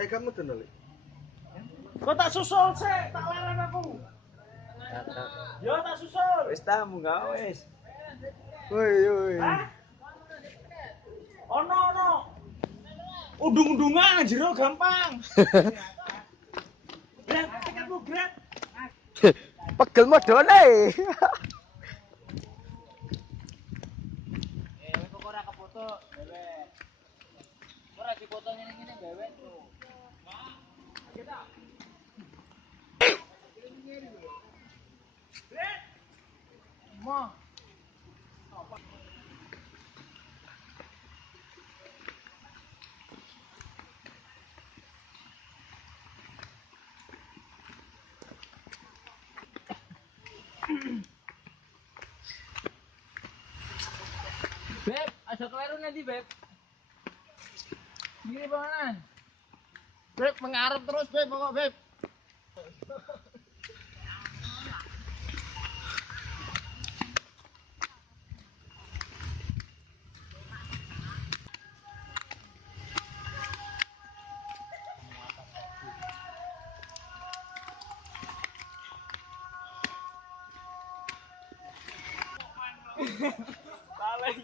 Kamu tenoli. Kok tak susul sih, tak larang aku. Yo tak susul. Wis tamu enggak wis. Woi. Hah? Ono. Undung-undungan jero gampang. Grab, tiketmu grab. Pegel modone. Kok ora kefoto, bebek. Ora dipoto ngene-ngene bebek, Bro. Kita. Ma. Beb, aja keliru nanti, Beb. Gini banganan. Beb, mengarep terus, Beb, pokok, Beb. Salah.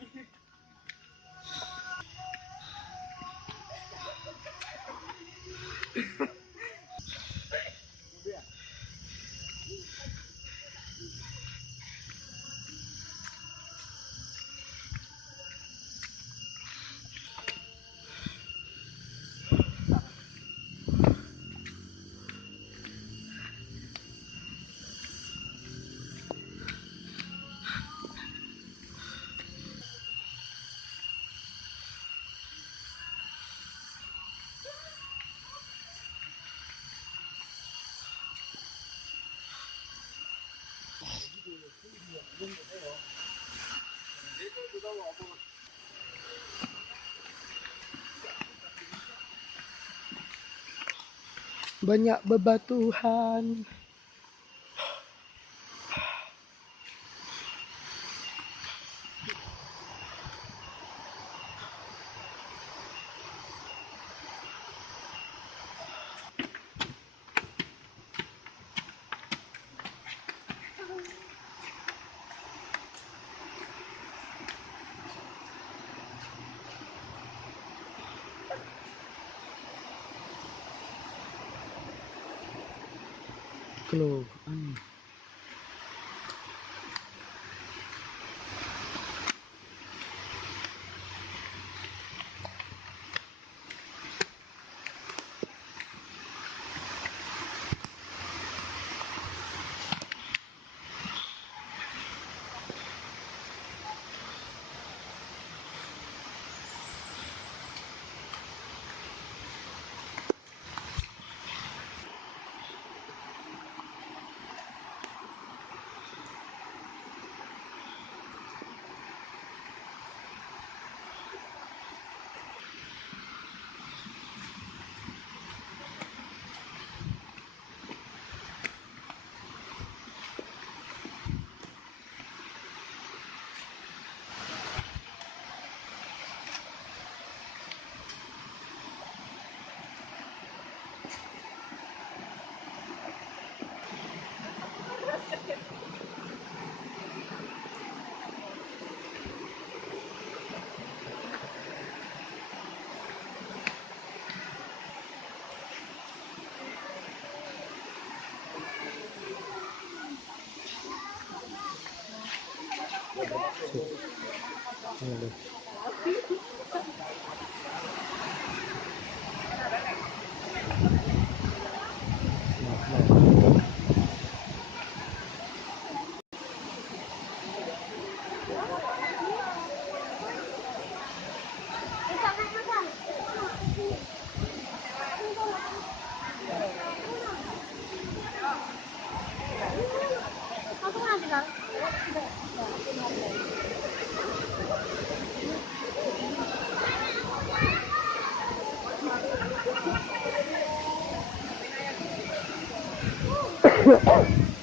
Banyak bebatuan. Loh, Oh.